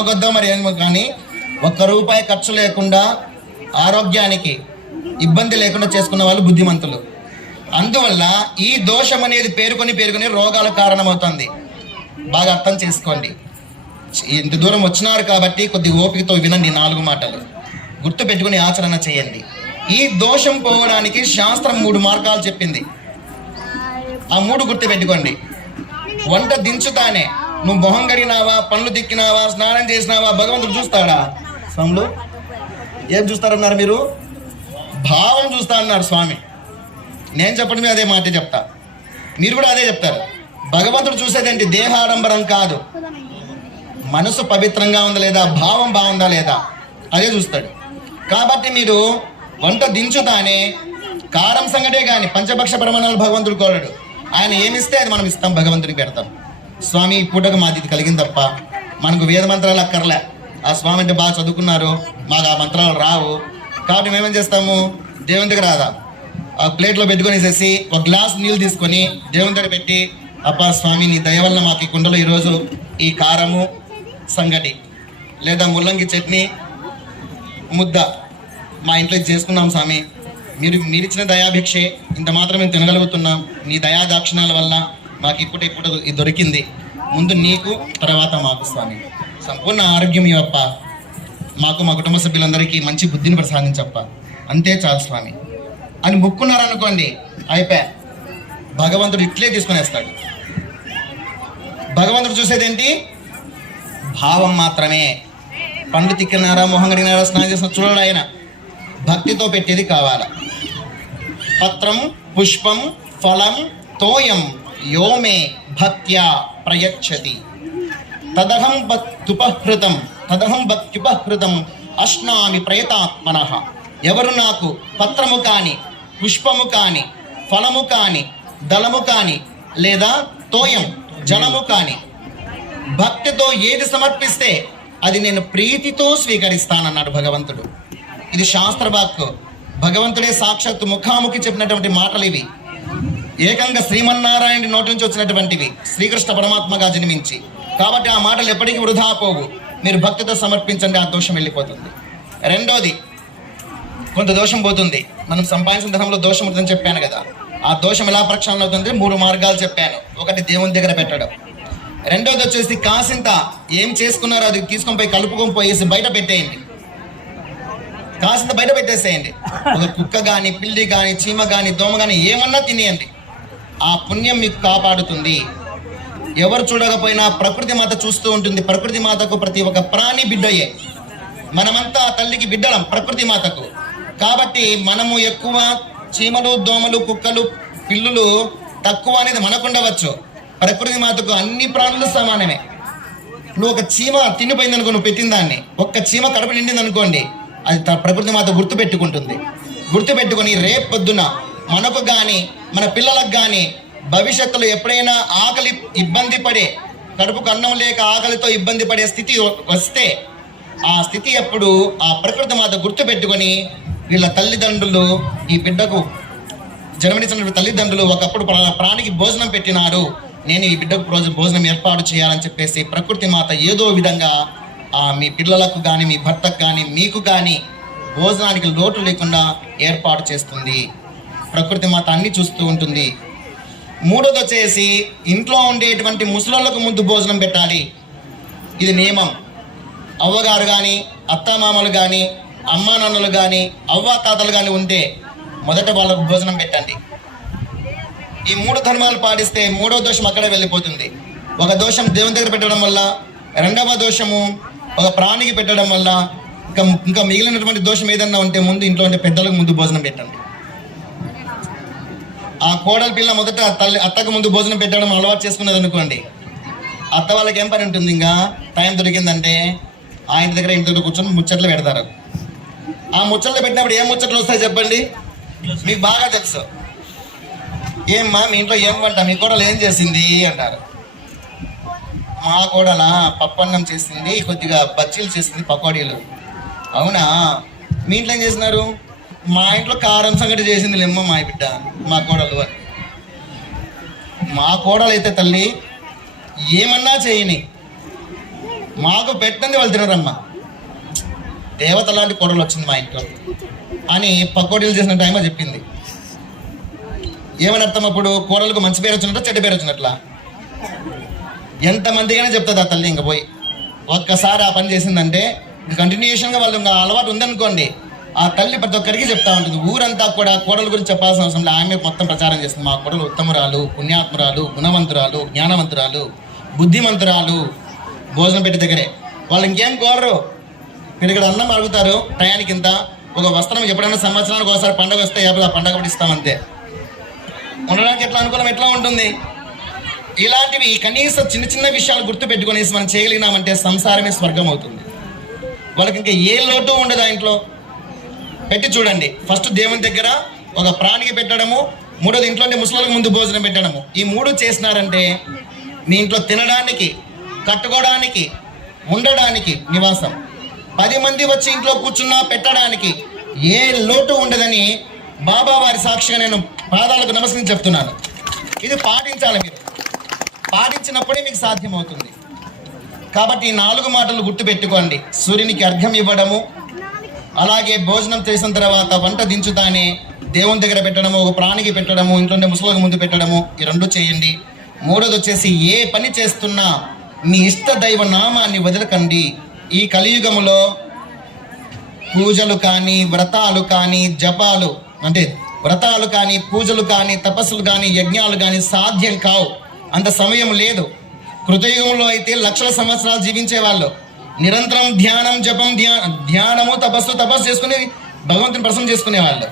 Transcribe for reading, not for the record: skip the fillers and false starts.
నమ్మకొద్దా మరి ఏమో, కానీ ₹1 ఖర్చు లేకుండా ఆరోగ్యానికి ఇబ్బంది లేకుండా చేసుకున్న వాళ్ళు బుద్ధిమంతులు. అందువల్ల ఈ దోషం అనేది పేరుకొని రోగాలకు కారణమవుతుంది. బాగా అర్థం చేసుకోండి. ఇంత దూరం వచ్చినారు కాబట్టి కొద్ది ఓపికతో వినండి. 4 మాటలు గుర్తు పెట్టుకుని ఆచరణ చేయండి. ఈ దోషం పోవడానికి శాస్త్రం 3 మార్గాలు చెప్పింది. ఆ 3 గుర్తు పెట్టుకోండి. వంట దించుతానే నువ్వు మొహం కడిగినావా, పళ్ళు దిక్కినావా, స్నానం చేసినావా, భగవంతుడు చూస్తాడా? స్వాములు ఏం చూస్తారన్నారు మీరు? భావం చూస్తా అన్నారు స్వామి. నేను చెప్పడం అదే మాట చెప్తా, మీరు కూడా అదే చెప్తారు. భగవంతుడు చూసేదేంటి? దేహాడంబరం కాదు, మనసు పవిత్రంగా ఉందా లేదా, భావం బాగుందా లేదా, అదే చూస్తాడు. కాబట్టి మీరు వంట దించుతానే కారం సంగటే కానీ పంచభక్ష ప్రమాణాలు భగవంతుడు కోరడు. ఆయన ఏమిస్తే అది మనం ఇస్తాం, భగవంతుడికి పెడతాం. స్వామి ఈ పూటకు మాది ఇది కలిగింది తప్ప మనకు వేద మంత్రాలు అక్కర్లే. ఆ స్వామి అంటే బాగా చదువుకున్నారు, మాకు ఆ మంత్రాలు రావు. కాబట్టి మేమేం చేస్తాము, దేవుని దగ్గర రాదా ఆ ప్లేట్లో పెట్టుకొనేసేసి ఒక గ్లాస్ నీళ్ళు తీసుకొని దేవుని దగ్గర పెట్టి, అప్పా స్వామి నీ దయ వల్ల మాకు ఈ కుండలో ఈరోజు ఈ కారము సంగటి లేదా ముల్లంగి చట్నీ ముద్ద మా ఇంట్లో చేసుకున్నాం స్వామి, మీరిచ్చిన దయాభిక్షే ఇంత మాత్రం మేము తినగలుగుతున్నాం. నీ దయా దాక్షిణాల వల్ల మాకు ఇప్పుడు ఇది దొరికింది. ముందు నీకు, తర్వాత మాకు స్వామి సంపూర్ణ ఆరోగ్యం ఇవ్వప్ప, మాకు మా కుటుంబ సభ్యులందరికీ మంచి బుద్ధిని ప్రసాదించప్ప, అంతే చాలు స్వామి అని మొక్కున్నారనుకోండి, అయిపోయా. భగవంతుడు ఇట్లే తీసుకునేస్తాడు. భగవంతుడు చూసేదేంటి? భావం మాత్రమే. పండు తిక్కినారా, మొహం కడిగినారా, స్నానం చేసిన చూడడు ఆయన. భక్తితో పెట్టేది కావాల. పత్రం పుష్పం ఫలం తోయం యోమే భక్త్యా ప్రయచ్చతి తదహం భక్త్యుపహృతం అశ్నామి ప్రయతాత్మనః. ఎవరు నాకు పత్రము కాని, పుష్పము కాని, ఫలము కాని, దళము కాని లేదా తోయం జలము కాని భక్తితో ఏది సమర్పిస్తే అది నేను ప్రీతితో స్వీకరిస్తానన్నాడు భగవంతుడు. ఇది శాస్త్రవాక్కు. భగవంతుడే సాక్షాత్తు ముఖాముఖి చెప్పినటువంటి మాటలు ఇవి. ఏకంగా శ్రీమన్నారాయణ నోటి నుంచి వచ్చినటువంటివి, శ్రీకృష్ణ పరమాత్మగా జన్మించి. కాబట్టి ఆ మాటలు ఎప్పటికీ వృధా పోవు. మీరు భక్తితో సమర్పించండి, ఆ దోషం వెళ్ళిపోతుంది. రెండోది, కొంత దోషం పోతుంది. మనం సంపాదించిన ధనంలో దోషం ఉంటుందని చెప్పాను కదా. ఆ దోషం ఎలా ప్రక్షాళన అవుతుంది? 3 మార్గాలు చెప్పాను. ఒకటి దేవుని దగ్గర పెట్టడం. రెండోది వచ్చేసి కాసింత ఏం చేసుకున్నారో అది తీసుకొని పోయి కలుపుకొని పోయేసి బయట పెట్టేయండి. కాసింత బయట పెట్టేసేయండి. ఒక కుక్క కానీ, పిల్లి కానీ, చీమ కానీ, దోమ కానీ ఏమన్నా తినేయండి. ఆ పుణ్యం మీకు కాపాడుతుంది. ఎవరు చూడకపోయినా ప్రకృతి మాత చూస్తూ ఉంటుంది. ప్రకృతి మాతకు ప్రతి ఒక్క ప్రాణి బిడ్డయే. మనమంతా తల్లికి బిడ్డలం ప్రకృతి మాతకు. కాబట్టి మనము ఎక్కువ, చీమలు, దోమలు, కుక్కలు, పిల్లులు తక్కువ అనేది మనకుండవచ్చు. ప్రకృతి మాతకు అన్ని ప్రాణులు సమానమే. నువ్వు ఒక చీమ తినిపోయింది అనుకో, నువ్వు పెట్టిన దాన్ని, ఒక్క చీమ కడుపు నిండింది అనుకోండి, అది ప్రకృతి మాత గుర్తుపెట్టుకుంటుంది. గుర్తుపెట్టుకొని రేపు పొద్దున మనకు కానీ మన పిల్లలకు కానీ భవిష్యత్తులో ఎప్పుడైనా ఆకలి ఇబ్బంది పడే, కడుపుకు అన్నం లేక ఆకలితో ఇబ్బంది పడే స్థితి వస్తే, ఆ స్థితి ఎప్పుడు ఆ ప్రకృతి మాత గుర్తుపెట్టుకొని వీళ్ళ తల్లిదండ్రులు, ఈ బిడ్డకు జన్మనిచ్చిన తల్లిదండ్రులు ఒకప్పుడు ప్రాణికి భోజనం పెట్టినారు, నేను ఈ బిడ్డకు భోజనం ఏర్పాటు చేయాలని చెప్పేసి ప్రకృతి మాత ఏదో విధంగా మీ పిల్లలకు కానీ, మీ భర్తకు కానీ, మీకు కానీ భోజనానికి లోటు లేకుండా ఏర్పాటు చేస్తుంది. ప్రకృతి మాత అన్ని చూస్తూ ఉంటుంది. మూడోది వచ్చేసి ఇంట్లో ఉండేటువంటి ముసలోళ్ళకు ముందు భోజనం పెట్టాలి. ఇది నియమం. అవ్వగారు కానీ, అత్తామామలు కానీ, అమ్మా నాన్నలు కానీ, అవ్వ తాతలు కానీ ఉంటే మొదట వాళ్ళకు భోజనం పెట్టండి. ఈ 3 ధర్మాలు పాటిస్తే 3వ దోషం అక్కడే వెళ్ళిపోతుంది. ఒక దోషం దేవుని దగ్గర పెట్టడం వల్ల, రెండవ దోషము ఒక ప్రాణికి పెట్టడం వల్ల, ఇంకా మిగిలినటువంటి దోషం ఏదన్నా ఉంటే ముందు ఇంట్లో ఉండే పెద్దలకు ముందు భోజనం పెట్టండి. ఆ కోడలి పిల్ల మొదట అత్తకు ముందు భోజనం పెట్టడం అలవాటు చేసుకున్నది అనుకోండి, అత్త వాళ్ళకి ఏం పని ఉంటుంది? ఇంకా టైం దొరికిందంటే ఆయన దగ్గర ఇంట్లో కూర్చొని ముచ్చట్లు పెడతారు. ఆ ముచ్చట్లు పెట్టినప్పుడు ఏం ముచ్చట్లు వస్తాయి చెప్పండి? మీకు బాగా తెలుసు. ఏమ్మా మీ ఇంట్లో ఏం వంట, మీ కోడలు ఏం చేసింది అంటారు. మా కోడల పప్పన్నం చేసింది, కొద్దిగా బజ్జీలు చేసింది, పకోడీలు. అవునా, మీ ఇంట్లో ఏం చేసినారు? మా ఇంట్లో కారం సంగటి చేసింది లేమ్మ మా బిడ్డ, మా కోడలు. మా కోడలు అయితే తల్లి ఏమన్నా చేయని, మాకు పెట్టండి వాళ్ళు తినరమ్మా, దేవత లాంటి కోడలు వచ్చింది మా ఇంట్లో అని పకోడీలు చేసిన టైంలో చెప్పింది. ఏమని అర్థం? అప్పుడు కోడలకు మంచి పేరు వచ్చినట్టు చెడ్డ పేరు వచ్చినట్లా? ఎంతమందికైనా చెప్తుంది ఆ తల్లి. ఇంక పోయి ఒక్కసారి ఆ పని చేసిందంటే కంటిన్యూషన్గా వాళ్ళు ఇంకా అలవాటు ఉందనుకోండి, ఆ తల్లి ప్రతి ఒక్కరికి చెప్తా ఉంటుంది. ఊరంతా కూడా కోడల గురించి చెప్పాల్సిన అవసరం లేదు, ఆమె మొత్తం ప్రచారం చేస్తుంది. మా కోడలు ఉత్తమురాలు, పుణ్యాత్మురాలు, గుణవంతురాలు, జ్ఞానవంతురాలు, బుద్ధిమంతురాలు. భోజనం పెట్టి దగ్గరే వాళ్ళు ఇంకేం కోరరు, ఇక్కడ అన్నం అడుగుతారు టయానికి ఇంత, ఒక వస్త్రం ఎప్పుడైనా సంవత్సరానికి ఒకసారి పండుగ వస్తే ఆ పండుగ కూడా ఇస్తామంతే. ఉండడానికి ఎట్లా అనుకూలం ఎట్లా ఉంటుంది? ఇలాంటివి కనీసం చిన్న చిన్న విషయాలు గుర్తు పెట్టుకునేసి మనం చేయగలిగినామంటే సంసారమే స్వర్గం అవుతుంది. వాళ్ళకి ఇంకా ఏ లోటు ఉండదు ఆ ఇంట్లో. పెట్టి చూడండి, ఫస్ట్ దేవుని దగ్గర ఒక ప్రాణికి పెట్టడము, మూడోది ఇంట్లో ముసలికి ముందు భోజనం పెట్టడము. ఈ మూడు చేసినారంటే మీ ఇంట్లో తినడానికి, కట్టుకోవడానికి, ఉండడానికి నివాసం, 10 మంది వచ్చి ఇంట్లో కూర్చున్నా పెట్టడానికి ఏ లోటు ఉండదని బాబా వారి సాక్షిగా నేను పాదాలకు నమస్కరించి చెప్తున్నాను. ఇది పాటించాలి. మీరు పాటించినప్పుడే మీకు సాధ్యమవుతుంది. కాబట్టి ఈ 4 మాటలు గుర్తు పెట్టుకోండి. సూర్యునికి అర్ఘ్యం ఇవ్వడము, అలాగే భోజనం చేసిన తర్వాత వంట దించుతానే దేవుని దగ్గర పెట్టడము, ఒక ప్రాణికి పెట్టడము, ఇంట్లో ముసలికి ముందు పెట్టడము, ఈ 2 చేయండి. మూడోది వచ్చేసి ఏ పని చేస్తున్నా మీ ఇష్ట దైవ నామాన్ని వదలకండి. ఈ కలియుగములో పూజలు కానీ, వ్రతాలు కానీ, జపాలు అంటే వ్రతాలు కానీ, పూజలు కానీ, తపస్సులు కానీ, యజ్ఞాలు కానీ సాధ్యం కావు. అంత సమయం లేదు. కృతయుగంలో అయితే లక్షల సంవత్సరాలు జీవించే వాళ్ళు నిరంతరం ధ్యానం, జపం, ధ్యానము, తపస్సు చేసుకుని భగవంతుని ప్రసన్నం చేసుకునే వాళ్ళు.